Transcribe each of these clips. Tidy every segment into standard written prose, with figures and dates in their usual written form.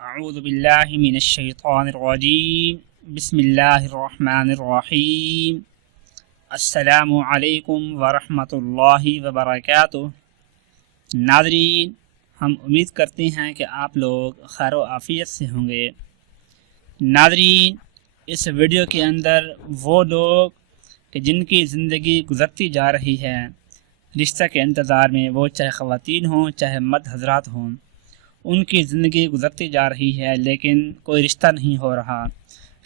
اعوذ باللہ من الشیطان الرجیم بسم اللہ الرحمن الرحیم السلام علیکم ورحمۃ اللہ وبرکاتہ۔ ناظرین، ہم امید کرتے ہیں کہ آپ لوگ خیر و عافیت سے ہوں گے۔ ناظرین، اس ویڈیو کے اندر وہ لوگ کہ جن کی زندگی گزرتی جا رہی ہے رشتہ کے انتظار میں، وہ چاہے خواتین ہوں چاہے مرد حضرات ہوں، ان کی زندگی گزرتی جا رہی ہے لیکن کوئی رشتہ نہیں ہو رہا۔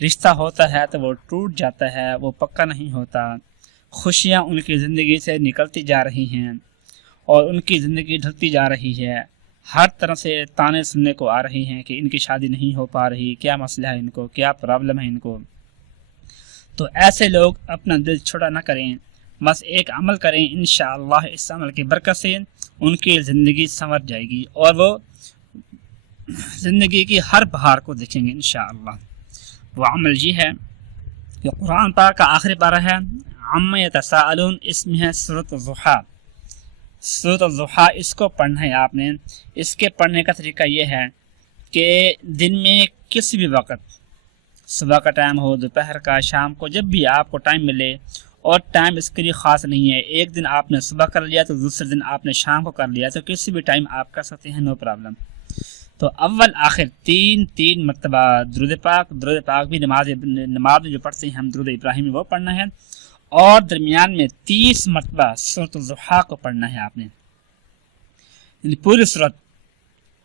رشتہ ہوتا ہے تو وہ ٹوٹ جاتا ہے، وہ پکا نہیں ہوتا۔ خوشیاں ان کی زندگی سے نکلتی جا رہی ہیں اور ان کی زندگی ڈھلتی جا رہی ہے۔ ہر طرح سے تانے سننے کو آ رہی ہیں کہ ان کی شادی نہیں ہو پا رہی، کیا مسئلہ ہے ان کو، کیا پرابلم ہے ان کو۔ تو ایسے لوگ اپنا دل چھوٹا نہ کریں، بس ایک عمل کریں، انشاءاللہ اس عمل کی برکت سے ان کی زندگی سنور جائے گی اور وہ زندگی کی ہر بہار کو دیکھیں گے انشاءاللہ۔ وہ عمل یہ ہے کہ قرآن پاک کا آخری پارہ ہے عما یتساءلون، اس میں ہے سورۃ الضحیٰ۔ سورۃ الضحیٰ اس کو پڑھنا ہے آپ نے۔ اس کے پڑھنے کا طریقہ یہ ہے کہ دن میں کسی بھی وقت، صبح کا ٹائم ہو، دوپہر کا، شام کو، جب بھی آپ کو ٹائم ملے، اور ٹائم اس کے لیے خاص نہیں ہے، ایک دن آپ نے صبح کر لیا تو دوسرے دن آپ نے شام کو کر لیا، تو کسی بھی ٹائم آپ کر سکتے ہیں، نو پرابلم۔ تو اول آخر تین مرتبہ درود پاک بھی نماز میں جو پڑھتے ہیں ہم درود ابراہیمی وہ پڑھنا ہے، اور درمیان میں 30 مرتبہ سورۃ الضحیٰ کو پڑھنا ہے آپ نے۔ یعنی پوری سورت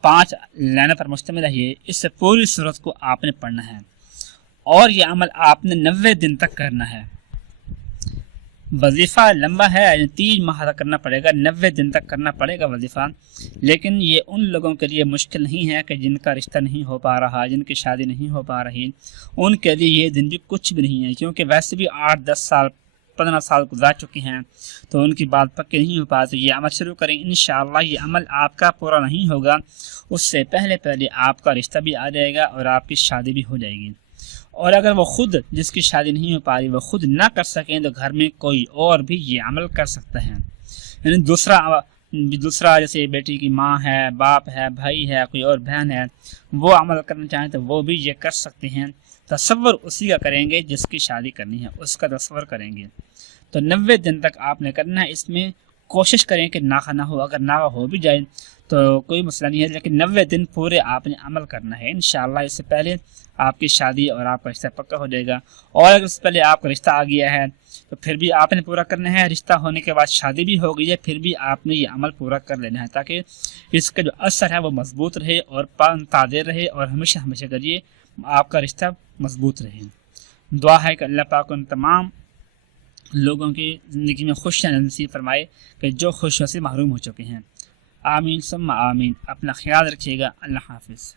5 لائنوں پر مشتمل ہے یہ، اس سے پوری سورت کو آپ نے پڑھنا ہے، اور یہ عمل آپ نے 90 دن تک کرنا ہے۔ وظیفہ لمبا ہے، یعنی 3 ماہ تک کرنا پڑے گا، 90 دن تک کرنا پڑے گا وظیفہ۔ لیکن یہ ان لوگوں کے لیے مشکل نہیں ہے کہ جن کا رشتہ نہیں ہو پا رہا، جن کی شادی نہیں ہو پا رہی، ان کے لیے یہ دن بھی کچھ بھی نہیں ہے، کیونکہ ویسے بھی 8 10 سال 15 سال گزار چکے ہیں، تو ان کی بات پکی نہیں ہو پاتی۔ یہ عمل شروع کریں انشاءاللہ۔ یہ عمل آپ کا پورا نہیں ہوگا، اس سے پہلے آپ کا رشتہ بھی آ جائے گا اور آپ کی شادی بھی ہو جائے گی۔ اور اگر وہ خود، جس کی شادی نہیں ہو پا رہی، وہ خود نہ کر سکیں تو گھر میں کوئی اور بھی یہ عمل کر سکتا ہے۔ یعنی دوسرا جیسے بیٹی کی ماں ہے، باپ ہے، بھائی ہے، کوئی اور بہن ہے، وہ عمل کرنا چاہیں تو وہ بھی یہ کر سکتے ہیں۔ تصور اسی کا کریں گے جس کی شادی کرنی ہے، اس کا تصور کریں گے۔ تو 90 دن تک آپ نے کرنا ہے۔ اس میں کوشش کریں کہ ناغہ نہ ہو، اگر ناغہ ہو بھی جائے تو کوئی مسئلہ نہیں ہے، لیکن 90 دن پورے آپ نے عمل کرنا ہے انشاءاللہ۔ اس سے پہلے آپ کی شادی اور آپ کا رشتہ پکا ہو جائے گا، اور اگر اس سے پہلے آپ کا رشتہ آ گیا ہے تو پھر بھی آپ نے پورا کرنا ہے۔ رشتہ ہونے کے بعد شادی بھی ہو گئی ہے، پھر بھی آپ نے یہ عمل پورا کر لینا ہے، تاکہ اس کا جو اثر ہے وہ مضبوط رہے اور تازہ رہے، اور ہمیشہ کریے آپ کا رشتہ مضبوط رہے۔ دعا ہے کہ اللہ پاک ان تمام لوگوں کی زندگی میں خوشیاں نصیب فرمائے کہ جو خوشیوں سے محروم ہو چکے ہیں۔ آمین ثم آمین۔ اپنا خیال رکھیے گا۔ اللہ حافظ۔